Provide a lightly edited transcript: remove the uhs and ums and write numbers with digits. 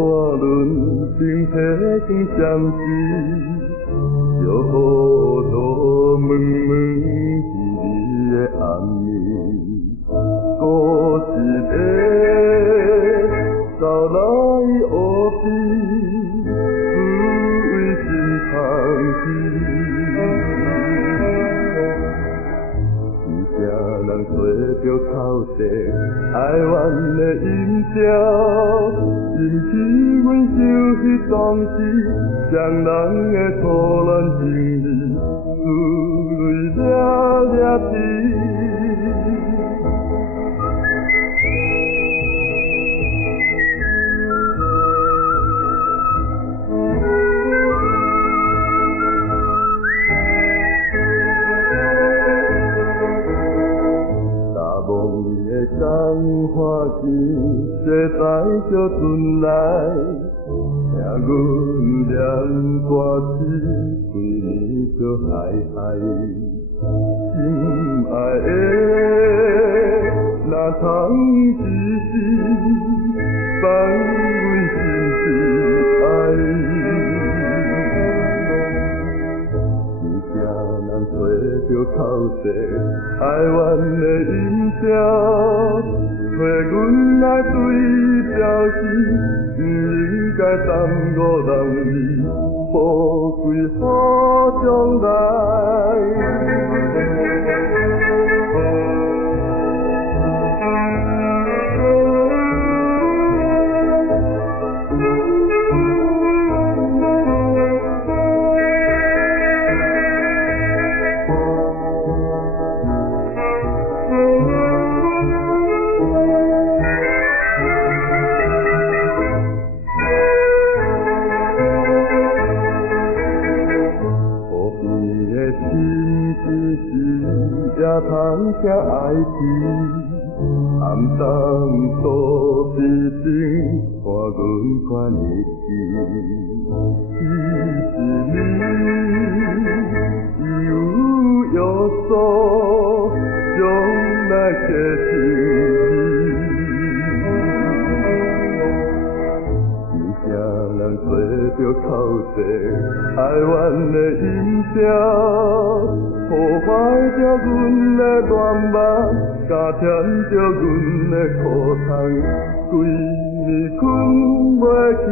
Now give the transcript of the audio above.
大轮星体光闪烁，小雨落蒙蒙淅淅的暗暝，故事的走来乌边，滋味心芳喜。有人做着口舌哀怨的音调，引起阮想起当时双人的初恋情意，珠泪了了滴。江花枝，坐在着船来，听阮念歌词，对你着海海。心爱的，若通一时放阮心之爱，一声人吹着口舌哀怨的音调。找阮来对调时，不应该耽误人意，宝贵好将来。也通听爱情，暗淡土地上，看阮看日记。其实你有所将来的情意，声人做着口舌哀怨的音调。破坏着阮的恋梦，加添着阮的苦痛，规暝困袂去。